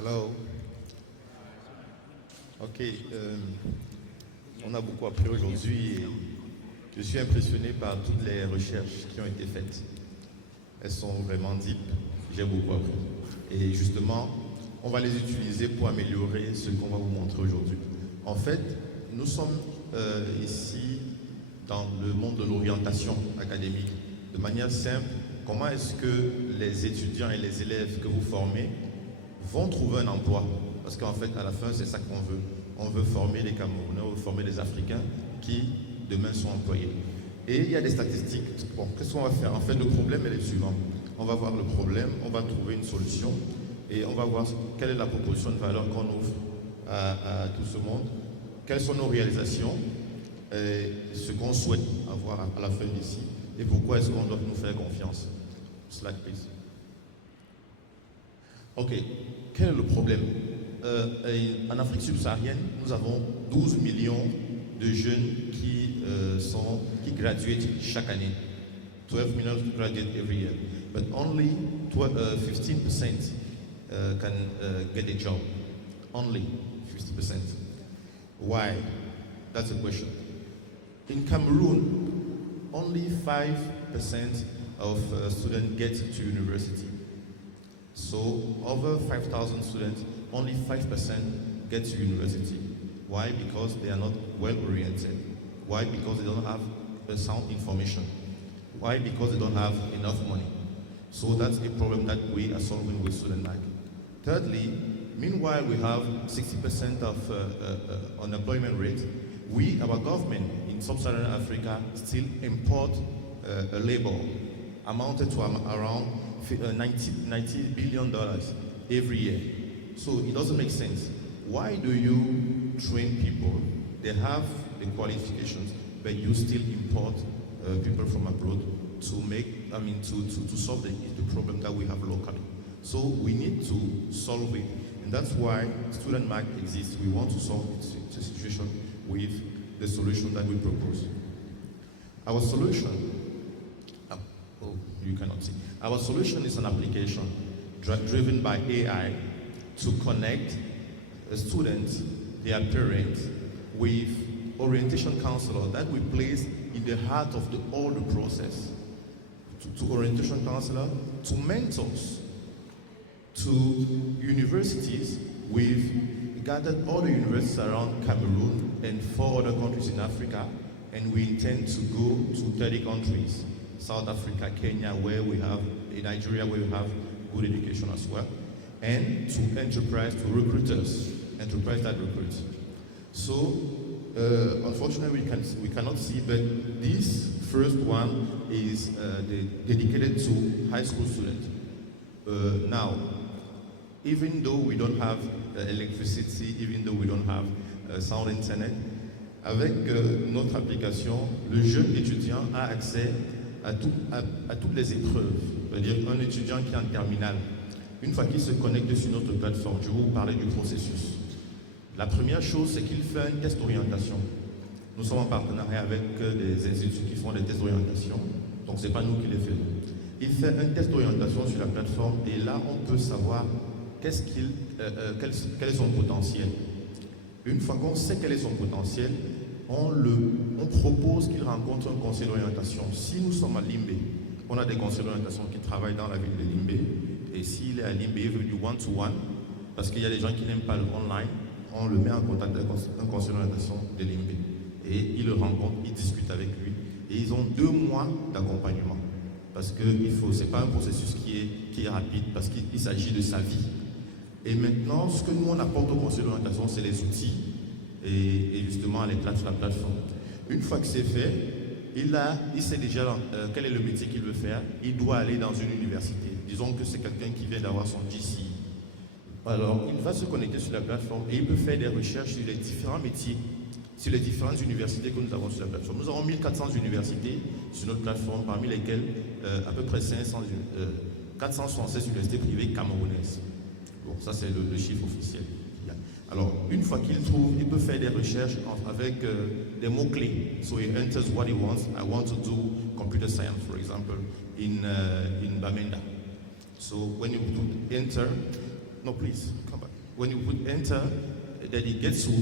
Hello. Ok, on a beaucoup appris aujourd'hui et je suis impressionné par toutes les recherches qui ont été faites. Elles sont vraiment deep, j'ai beaucoup appris. Et justement, on va les utiliser pour améliorer ce qu'on va vous montrer aujourd'hui. En fait, nous sommes ici dans le monde de l'orientation académique. De manière simple, comment est-ce que les étudiants et les élèves que vous formez vont trouver un emploi? Parce qu'en fait, à la fin, c'est ça qu'on veut. On veut former les Camerounais, on veut former les Africains qui, demain, sont employés. Et il y a des statistiques. Bon, qu'est-ce qu'on va faire? En fait, le problème est le suivant. On va voir le problème, on va trouver une solution et on va voir quelle est la proposition de valeur qu'on offre à tout ce monde, quelles sont nos réalisations, et ce qu'on souhaite avoir à la fin d'ici et pourquoi est-ce qu'on doit nous faire confiance. Slide, please. Ok, quel est le problème? En Afrique subsaharienne, nous avons 12 millions de jeunes qui graduent chaque année. 12 million graduate every year. But only 15% can get a job. Only 50%. Why? That's a question. In Cameroon, only 5% of students get to university. So over 5,000 students, only 5% get to university. Why? Because they are not well oriented. Why? Because they don't have sound information. Why? Because they don't have enough money. So that's a problem that we are solving with Student Mag. Thirdly, meanwhile we have 60% of unemployment rate, our government in sub-Saharan Africa still import labor amounted to around $90 billion every year. So it doesn't make sense. Why do you train people? They have the qualifications, but you still import people from abroad to solve the problem that we have locally. So we need to solve it, and that's why Student Mag exists. We want to solve the situation with the solution that we propose. Our solution, you cannot see. Our solution is an application driven by AI to connect the students, their parents, with orientation counselor that we place in the heart of all the process. To orientation counselor, to mentors, to universities. We've gathered all the universities around Cameroon and 4 other countries in Africa, and we intend to go to 30 countries. South Africa, Kenya, in Nigeria, where we have good education as well, and to recruiters, enterprise that recruits. So, unfortunately, we cannot see, but this first one is dedicated to high school students. Now, even though we don't have electricity, even though we don't have sound internet, avec notre application, le jeune étudiant a accès à toutes les épreuves. C'est-à-dire un étudiant qui est en terminale, une fois qu'il se connecte sur notre plateforme, je vais vous parler du processus. La première chose, c'est qu'il fait un test d'orientation. Nous sommes en partenariat avec des instituts qui font des tests d'orientation, donc ce n'est pas nous qui les faisons. Il fait un test d'orientation sur la plateforme et là, on peut savoir quel est son potentiel. Une fois qu'on sait quel est son potentiel, on propose qu'il rencontre un conseiller d'orientation. Si nous sommes à Limbe, on a des conseillers d'orientation qui travaillent dans la ville de Limbe, et s'il est à Limbe, il veut du one-to-one, parce qu'il y a des gens qui n'aiment pas le online, on le met en contact avec un conseiller d'orientation de Limbe. Et il le rencontre, il discute avec lui, et ils ont 2 mois d'accompagnement. Parce que ce n'est pas un processus qui est rapide, parce qu'il s'agit de sa vie. Et maintenant, ce que nous on apporte au conseiller d'orientation, c'est les outils. Et justement les sur la plateforme. Une fois que c'est fait, il sait déjà quel est le métier qu'il veut faire. Il doit aller dans une université. Disons que c'est quelqu'un qui vient d'avoir son GCE. Alors, il va se connecter sur la plateforme et il peut faire des recherches sur les différents métiers, sur les différentes universités que nous avons sur la plateforme. Nous avons 1400 universités sur notre plateforme, parmi lesquelles à peu près 476 universités privées camerounaises. Bon, ça c'est le chiffre officiel. Alors, une fois qu'il trouve, il peut faire des recherches avec des mots-clés. So he enters what he wants. I want to do computer science, for example, in Bamenda. So when you enter, no, please, come back. when you put enter, then it gets to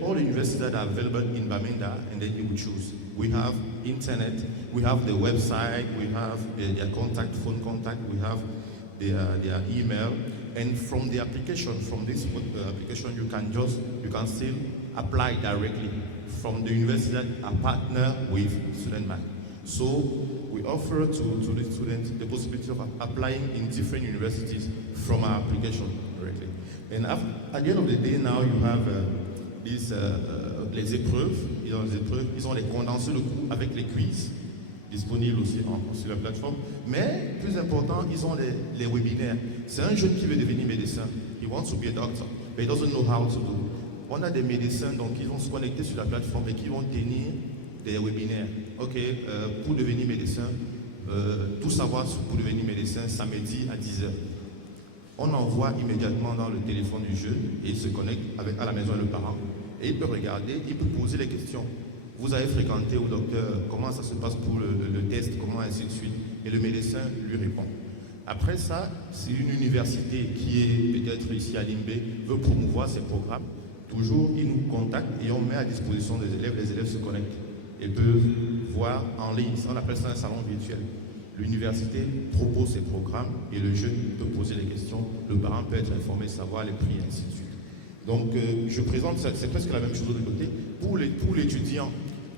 all the universities that are available in Bamenda, and then you will choose. We have internet, we have the website, we have their contact, phone contact, we have their email, and from the application, from this application, you can still apply directly from the university that are partner with Student Bank. So we offer to the students the possibility of applying in different universities from our application directly. And at the end of the day, now you have les épreuves. Ils ont les condensés de cours avec les quiz disponibles aussi sur la plateforme. Mais plus important, ils ont les webinaires. C'est un jeune qui veut devenir médecin. He wants to be a doctor, but he doesn't know how to do. On a des médecins donc qui vont se connecter sur la plateforme et qui vont tenir des webinaires. Ok, pour devenir médecin, tout savoir pour devenir médecin samedi à 10h. On envoie immédiatement dans le téléphone du jeune et il se connecte à la maison de le parent. Et il peut regarder, il peut poser les questions. Vous avez fréquenté au docteur, comment ça se passe pour le test, comment ainsi de suite. Et le médecin lui répond. Après ça, si une université qui est peut-être ici à Limbé veut promouvoir ses programmes, toujours il nous contacte et on met à disposition des élèves, les élèves se connectent et peuvent voir en ligne. On appelle ça un salon virtuel. L'université propose ses programmes et le jeune peut poser les questions, le parent peut être informé, savoir les prix et ainsi de suite. Donc je présente, c'est presque la même chose de l'autre côté. Pour l'étudiant,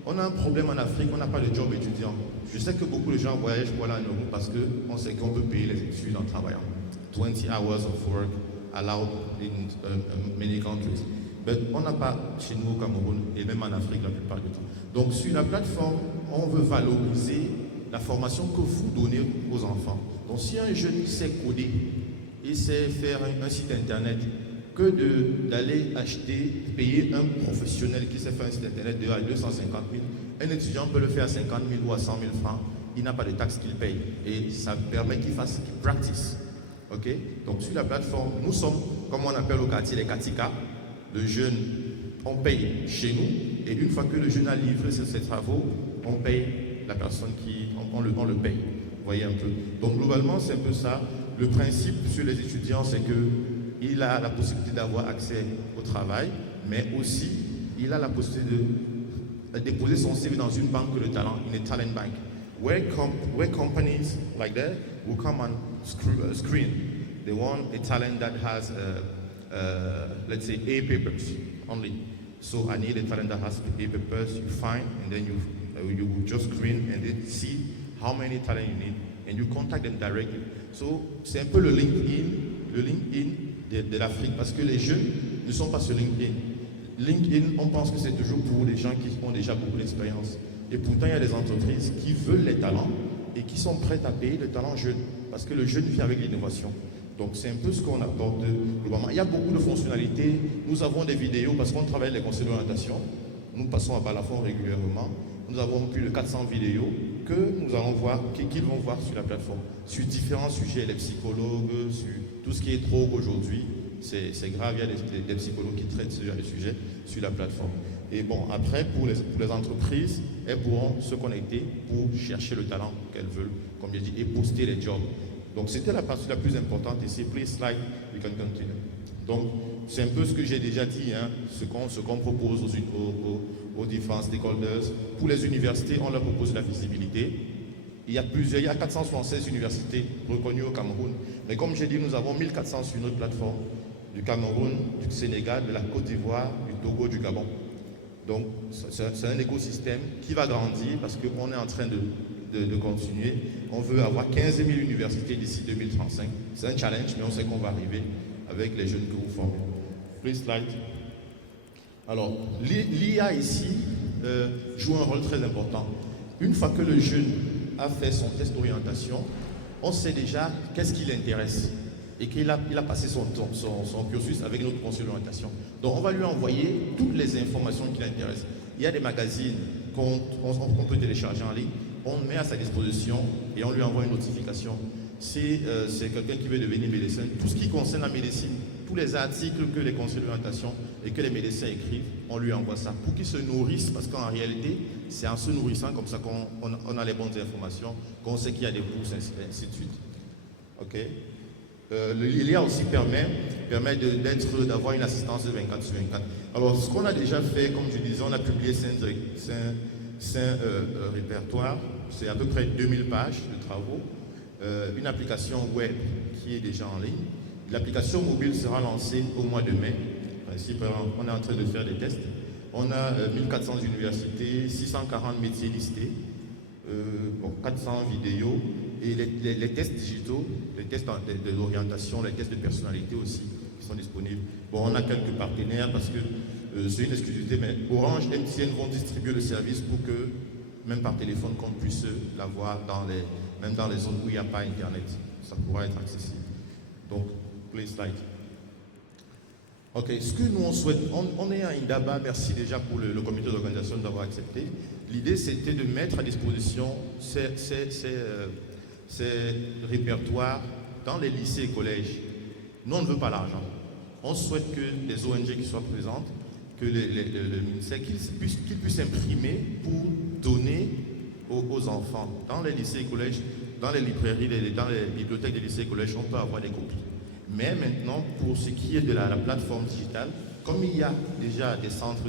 on a un problème en Afrique, on n'a pas de job étudiant. Je sais que beaucoup de gens voyagent pour aller en Europe parce qu'on sait qu'on peut payer les études en travaillant. 20 hours of work allowed in many countries. Mais on n'a pas chez nous au Cameroun et même en Afrique la plupart du temps. Donc sur la plateforme, on veut valoriser la formation que vous donnez aux enfants. Donc si un jeune sait coder, il sait faire un site internet, que d'aller acheter, payer un professionnel qui sait faire un site internet de 250 000, un étudiant peut le faire à 50 000 ou à 100 000 francs, il n'a pas de taxes qu'il paye. Et ça permet qu'il practice. Ok? Donc sur la plateforme, nous sommes, comme on appelle au quartier, les Katika. Le jeune, on paye chez nous, et une fois que le jeune a livré ses travaux, on paye la personne on le paye. Vous voyez un peu. Donc globalement, c'est un peu ça. Le principe sur les étudiants, c'est qu'il a la possibilité d'avoir accès au travail, mais aussi, il a la possibilité de déposer son CV dans une banque de talent, in a talent bank, where companies like that will come and screen. They want a talent that has, let's say, A papers only. So I need a talent that has A papers, you find, and then you will just screen and then see how many talent you need, and you contact them directly. So c'est un peu le LinkedIn de l'Afrique, parce que les jeunes ne sont pas sur LinkedIn. LinkedIn, on pense que c'est toujours pour les gens qui ont déjà beaucoup d'expérience. Et pourtant, il y a des entreprises qui veulent les talents et qui sont prêtes à payer le talent jeune, parce que le jeune vient avec l'innovation. Donc c'est un peu ce qu'on apporte globalement. Il y a beaucoup de fonctionnalités. Nous avons des vidéos parce qu'on travaille les conseils d'orientation. Nous passons à Balafon régulièrement. Nous avons plus de 400 vidéos que nous allons voir, qu'ils vont voir sur la plateforme, sur différents sujets, les psychologues, sur tout ce qui est trop aujourd'hui. C'est grave, il y a des psychologues qui traitent ce genre de sujets sur la plateforme. Et bon, après, pour les entreprises, elles pourront se connecter pour chercher le talent qu'elles veulent, comme j'ai dit, et poster les jobs. Donc c'était la partie la plus importante ici. Please slide, we can continue. Donc c'est un peu ce que j'ai déjà dit, hein, ce qu'on propose aux différents stakeholders. Pour les universités, on leur propose la visibilité. Il y a 476 universités reconnues au Cameroun. Mais comme j'ai dit, nous avons 1400 sur notre plateforme, du Cameroun, du Sénégal, de la Côte d'Ivoire, du Togo, du Gabon. Donc c'est un écosystème qui va grandir parce qu'on est en train de continuer. On veut avoir 15 000 universités d'ici 2035. C'est un challenge, mais on sait qu'on va arriver avec les jeunes que vous formez. Please slide. Alors, l'IA ici joue un rôle très important. Une fois que le jeune a fait son test d'orientation, on sait déjà qu'est-ce qui l'intéresse et qu'il a passé son cursus avec notre conseil d'orientation. Donc, on va lui envoyer toutes les informations qui l'intéressent. Il y a des magazines qu'on peut télécharger en ligne. On met à sa disposition et on lui envoie une notification. Si c'est quelqu'un qui veut devenir médecin, tout ce qui concerne la médecine, tous les articles que les conseils d'orientation et que les médecins écrivent, on lui envoie ça pour qu'il se nourrisse, parce qu'en réalité, c'est en se nourrissant comme ça qu'on a les bonnes informations, qu'on sait qu'il y a des bourses, ainsi de suite. Ok? L'IA aussi permet d'avoir une assistance de 24 sur 24. Alors, ce qu'on a déjà fait, comme je disais, on a publié 5 répertoires, c'est à peu près 2000 pages de travaux, une application web qui est déjà en ligne. L'application mobile sera lancée au mois de mai. On est en train de faire des tests. On a 1400 universités, 640 métiers listés, 400 vidéos et les tests digitaux, les tests de l'orientation, les tests de personnalité aussi qui sont disponibles. Bon, on a quelques partenaires parce que c'est une exclusivité, mais Orange, MTN vont distribuer le service pour que, même par téléphone, qu'on puisse l'avoir même dans les zones où il n'y a pas Internet. Ça pourra être accessible. Donc, please slide. Ok, ce que nous on souhaite, on est à Indaba, merci déjà pour le comité d'organisation d'avoir accepté. L'idée c'était de mettre à disposition ces répertoires dans les lycées et collèges. Nous on ne veut pas l'argent. On souhaite que les ONG qui soient présentes, que le ministère, qu'ils puissent imprimer pour donner aux enfants. Dans les lycées et collèges, dans les librairies, dans les bibliothèques des lycées et collèges, on peut avoir des copies. Mais maintenant, pour ce qui est de la plateforme digitale, comme il y a déjà des centres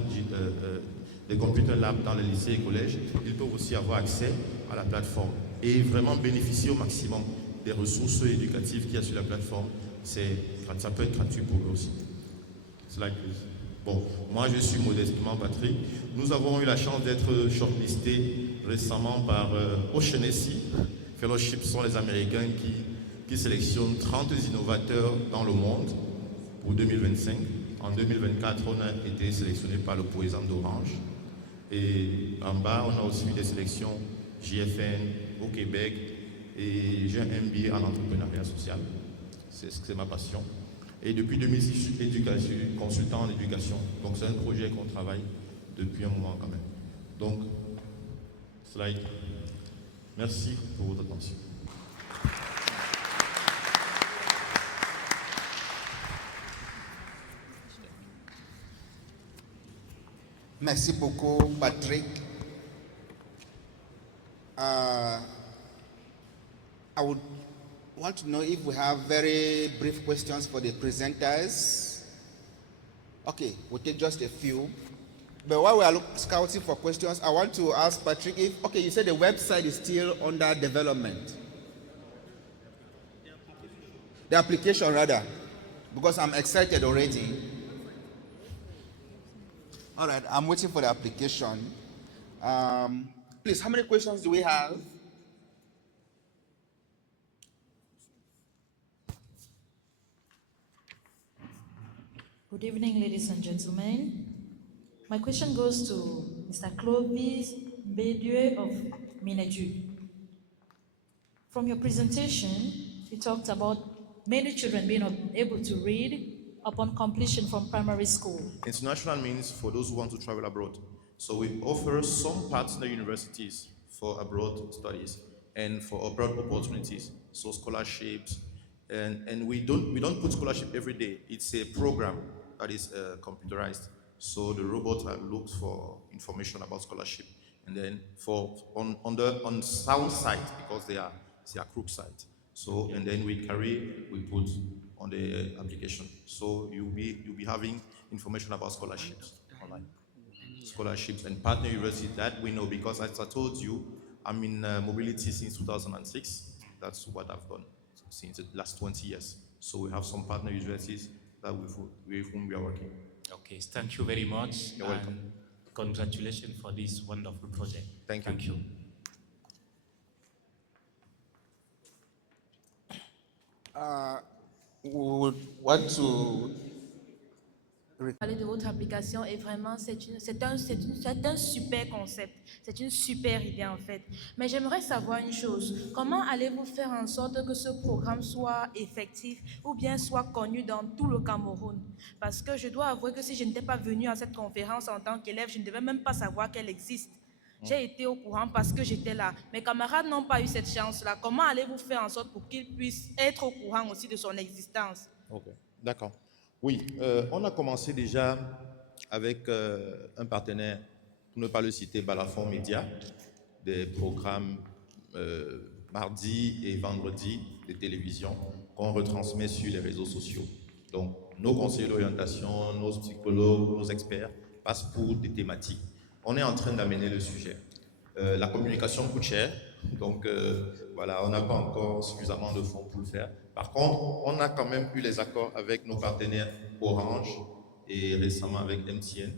des computer labs dans les lycées et collèges, ils peuvent aussi avoir accès à la plateforme et vraiment bénéficier au maximum des ressources éducatives qu'il y a sur la plateforme. Ça peut être gratuit pour eux aussi. Slide, please. Bon, moi je suis modestement Patrick. Nous avons eu la chance d'être shortlistés récemment par O'Shaughnessy. Fellowship sont les Américains qui sélectionnent 30 innovateurs dans le monde pour 2025. En 2024, on a été sélectionné par le Poison d'Orange. Et en bas, on a aussi eu des sélections JFN au Québec et j'ai un MBA en entrepreneuriat social. C'est ma passion. Et depuis 2006, je suis consultant en éducation. Donc c'est un projet qu'on travaille depuis un moment quand même. Donc, slide. Merci pour votre attention. Merci beaucoup, Patrick. I would want to know if we have very brief questions for the presenters. Okay, we'll take just a few. But while we are scouting for questions, I want to ask Patrick if, okay, you said the website is still under development. The application rather, because I'm excited already. All right, I'm waiting for the application. Please, how many questions do we have? Good evening, ladies and gentlemen. My question goes to Mr. Clovis Mbedue of Minedu. From your presentation, you talked about many children being able to read upon completion from primary school. International means for those who want to travel abroad. So we offer some partner universities for abroad studies and for abroad opportunities, so scholarships, and we don't put scholarship every day. It's a program that is computerized. So the robot looks for information about scholarship, and then on sound site, because they are crook site. So and then we put on the application. So you'll be having information about scholarships online. Scholarships and partner universities that we know, because as I told you, I'm in mobility since 2006. That's what I've done since the last 20 years. So we have some partner universities that with whom we are working. Okay, thank you very much. You're welcome. Congratulations for this wonderful project. Thank you. We would want to Parler de votre application et vraiment c'est un super concept, c'est une super idée en fait. Mais j'aimerais savoir une chose, comment allez-vous faire en sorte que ce programme soit effectif ou bien soit connu dans tout le Cameroun? Parce que je dois avouer que si je n'étais pas venue à cette conférence en tant qu'élève, je ne devais même pas savoir qu'elle existe. J'ai été au courant parce que j'étais là. Mes camarades n'ont pas eu cette chance-là. Comment allez-vous faire en sorte pour qu'ils puissent être au courant aussi de son existence? Ok, d'accord. Oui, on a commencé déjà avec un partenaire, pour ne pas le citer, Balafon Média, des programmes mardi et vendredi de télévision qu'on retransmet sur les réseaux sociaux. Donc, nos conseillers d'orientation, nos psychologues, nos experts passent pour des thématiques. On est en train d'amener le sujet. La communication coûte cher, donc voilà, on n'a pas encore suffisamment de fonds pour le faire. Par contre, on a quand même eu les accords avec nos partenaires Orange et récemment avec MTN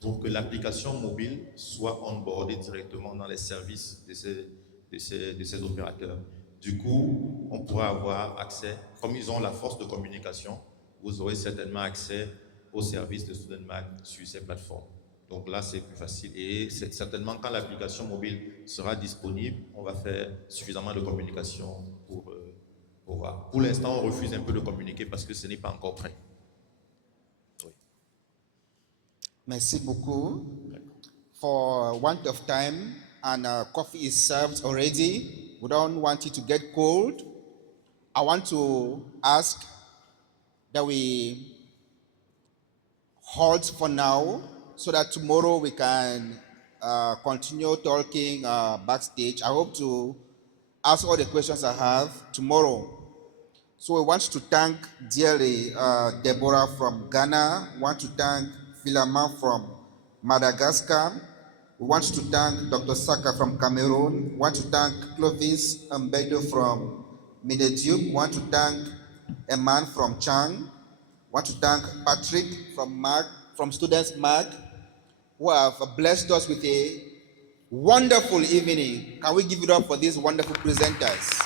pour que l'application mobile soit onboardée directement dans les services de ces opérateurs. Du coup, on pourra avoir accès, comme ils ont la force de communication, vous aurez certainement accès aux services de StudentMag sur ces plateformes. Donc là, c'est plus facile. Et certainement, quand l'application mobile sera disponible, on va faire suffisamment de communication pour voir. Pour l'instant, on refuse un peu de communiquer parce que ce n'est pas encore prêt. Oui. Merci beaucoup. For want of time, and coffee is served already. We don't want it to get cold. I want to ask that we halt for now so that tomorrow we can continue talking backstage. I hope to ask all the questions I have tomorrow. So we want to thank dearly Deborah from Ghana. We want to thank Philemon from Madagascar. We want to thank Dr. Saka from Cameroon. We want to thank Clovis Mbedo from Mineduc. We want to thank Eman from Chang. We want to thank Patrick from Students Mag, who have blessed us with a wonderful evening. Can we give it up for these wonderful presenters?